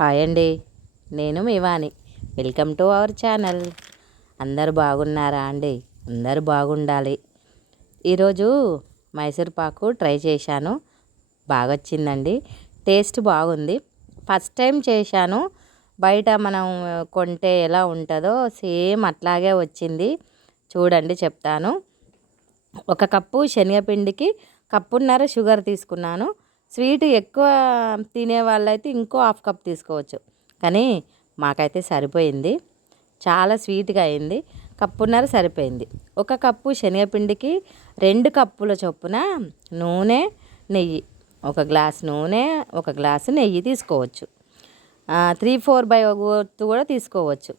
Hi అండి, నేను మీ Vani. Welcome to our channel. అందరు బాగున్నారా అండి? అందరు బాగుండాలి. ఈరోజు మైసూర్ పాకు ట్రై చేశాను. బాగా వచ్చిందండి. టేస్ట్ బాగుంది. ఫస్ట్ టైం చేశాను. బయట మనం కొంటే ఎలా ఉంటుందో సేమ్ అట్లాగే వచ్చింది. చూడండి చెప్తాను. ఒక కప్పు శనగపిండికి కప్పున్నర షుగర్ తీసుకున్నాను. స్వీట్ ఎక్కువ తినే వాళ్ళైతే ఇంకో హాఫ్ కప్ తీసుకోవచ్చు, కానీ మాకైతే సరిపోయింది. చాలా స్వీట్గా అయింది. కప్పున్నర సరిపోయింది. ఒక కప్పు శనగపిండికి 2 కప్పుల చొప్పున నూనె, నెయ్యి, ఒక గ్లాస్ నూనె, ఒక గ్లాసు నెయ్యి తీసుకోవచ్చు. 3/4 కూడా తీసుకోవచ్చు.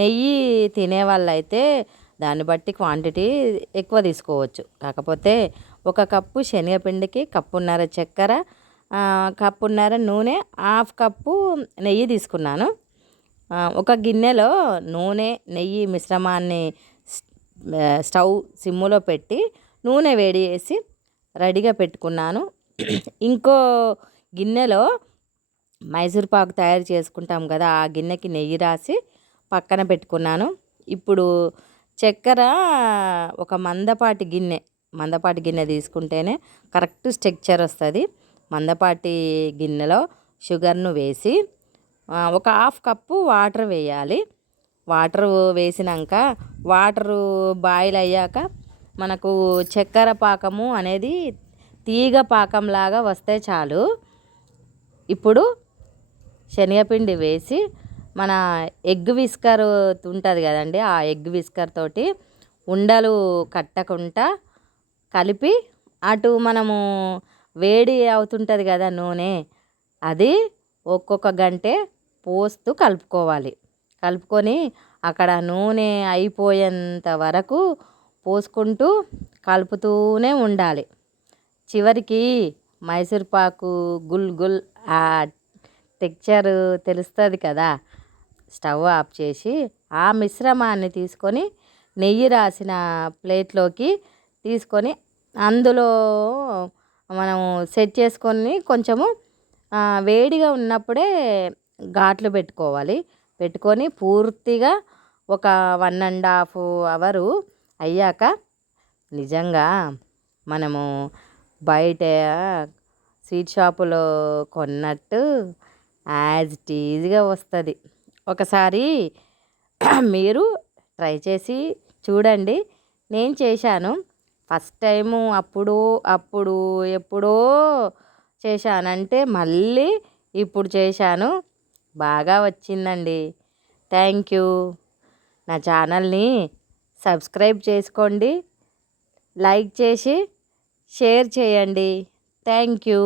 నెయ్యి తినే వాళ్ళైతే దాన్ని బట్టి క్వాంటిటీ ఎక్కువ తీసుకోవచ్చు. కాకపోతే ఒక కప్పు శనగపిండికి కప్పున్నర చక్కెర, కప్పున్నర నూనె, హాఫ్ కప్పు నెయ్యి తీసుకున్నాను. ఒక గిన్నెలో నూనె నెయ్యి మిశ్రమాన్ని స్టవ్ సిమ్ములో పెట్టి నూనె వేడి చేసి రెడీగా పెట్టుకున్నాను. ఇంకో గిన్నెలో మైసూర్ పాకు తయారు చేసుకుంటాం కదా, ఆ గిన్నెకి నెయ్యి రాసి పక్కన పెట్టుకున్నాను. ఇప్పుడు చక్కెర ఒక మందపాటి గిన్నె తీసుకుంటేనే కరెక్ట్ స్ట్రక్చర్ వస్తుంది. మందపాటి గిన్నెలో షుగర్ను వేసి ఒక హాఫ్ కప్పు వాటర్ వేయాలి. వాటర్ వేసినాక వాటరు బాయిల్ అయ్యాక మనకు చక్కెర పాకము అనేది తీగ పాకంలాగా వస్తే చాలు. ఇప్పుడు శనగపిండి వేసి మన ఎగ్ విస్కర్ ఉంటుంది కదండి, ఆ ఎగ్ విస్కర్ తోటి ఉండలు కట్టకుండా కలిపి అటు మనము వేడి అవుతుంటుంది కదా నూనె, అది ఒక్కొక్క గంటే పోస్తూ కలుపుకోవాలి. కలుపుకొని అక్కడ నూనె అయిపోయేంత వరకు పోసుకుంటూ కలుపుతూనే ఉండాలి. చివరికి మైసూర్ పాకు గుల్ గుల్ ఆ టెక్చర్ తెలుస్తుంది కదా. స్టవ్ ఆఫ్ చేసి ఆ మిశ్రమాన్ని తీసుకొని నెయ్యి రాసిన ప్లేట్లోకి తీసుకొని అందులో మనము సెట్ చేసుకొని కొంచెము వేడిగా ఉన్నప్పుడే ఘాట్లు పెట్టుకోవాలి. పెట్టుకొని పూర్తిగా ఒక 1.5 అవరు అయ్యాక నిజంగా మనము బయట స్వీట్ షాపులో కొన్నట్టు యాజ్ ఇట్ ఈజ్గా వస్తుంది. ఒకసారి మీరు ట్రై చేసి చూడండి. నేను చేశాను ఫస్ట్ టైము. అప్పుడు ఎప్పుడో చేశానంటే మళ్ళీ ఇప్పుడు చేశాను. బాగా వచ్చిందండి. Thank you. నా ఛానల్ని సబ్స్క్రైబ్ చేసుకోండి, లైక్ చేసి షేర్ చేయండి. Thank you.